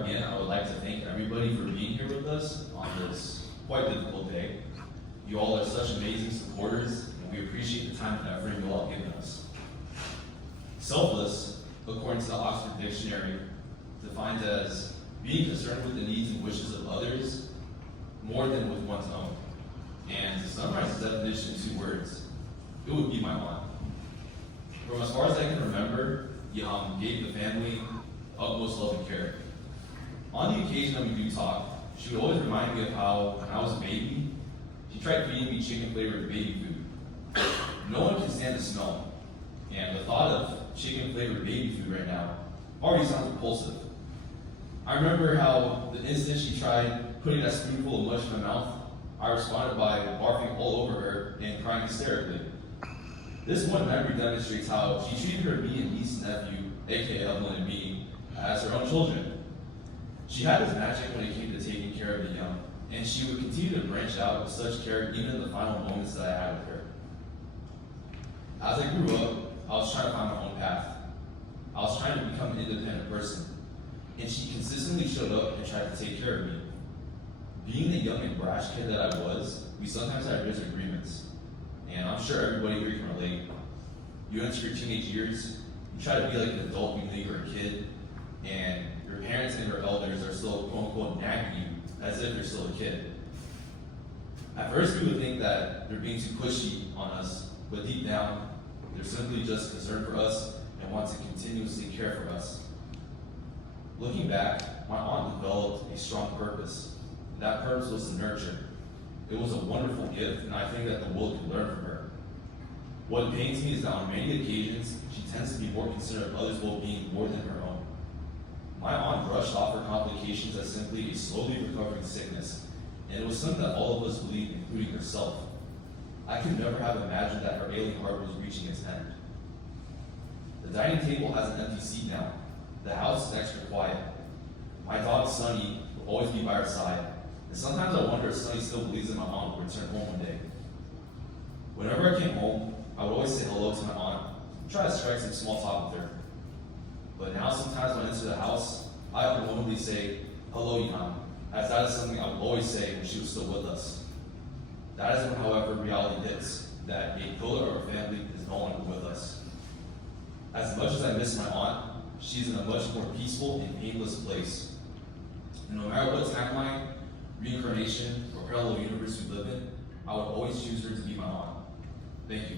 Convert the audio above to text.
I begin, I would like to thank everybody for being here with us on this quite difficult day. You all are such amazing supporters, and we appreciate the time and effort you all have given us. Selfless, according to the Oxford Dictionary, defined as being concerned with the needs and wishes of others more than with one's own. And to summarize the definition in 2 words, it would be my aunt. From as far as I can remember, gave the family utmost love and care. On the occasion that we do talk, she would always remind me of how, when I was a baby, she tried feeding me chicken-flavored baby food. No one can stand the smell, and the thought of chicken-flavored baby food right now already sounds repulsive. I remember how the instant she tried putting that spoonful of mush in my mouth, I responded by barfing all over her and crying hysterically. This one memory demonstrates how she treated her me and niece and nephew, aka Evelyn and me, as her own children. She had this magic when it came to taking care of the young, and she would continue to branch out with such care even in the final moments that I had with her. As I grew up, I was trying to find my own path. I was trying to become an independent person, and she consistently showed up and tried to take care of me. Being the young and brash kid that I was, we sometimes had disagreements, and I'm sure everybody here can relate. You enter your teenage years, you try to be like an adult when you think you're a kid, and your parents and your elders are still quote-unquote nagging you as if you're still a kid. At first, we would think that they're being too pushy on us, but deep down, they're simply just concerned for us and want to continuously care for us. Looking back, my aunt developed a strong purpose. That purpose was to nurture. It was a wonderful gift, and I think that the world could learn from her. What pains me is that on many occasions, she tends to be more considerate of others' well-being more than her own. My aunt brushed off her complications as simply a slowly recovering sickness, and it was something that all of us believed, including herself. I could never have imagined that her ailing heart was reaching its end. The dining table has an empty seat now. The house is extra quiet. My dog, Sunny, will always be by her side, and sometimes I wonder if Sunny still believes that my aunt will return home one day. Whenever I came home, I would always say hello to my aunt, and try to strike some small talk with her. But now sometimes when I enter the house, I overwhelmingly say, "Hello, Jan," as that is something I would always say when she was still with us. That is when, however, reality hits, that a pillar of our family is no longer with us. As much as I miss my aunt, she's in a much more peaceful and painless place. And no matter what timeline, reincarnation, or parallel universe we live in, I would always choose her to be my aunt. Thank you.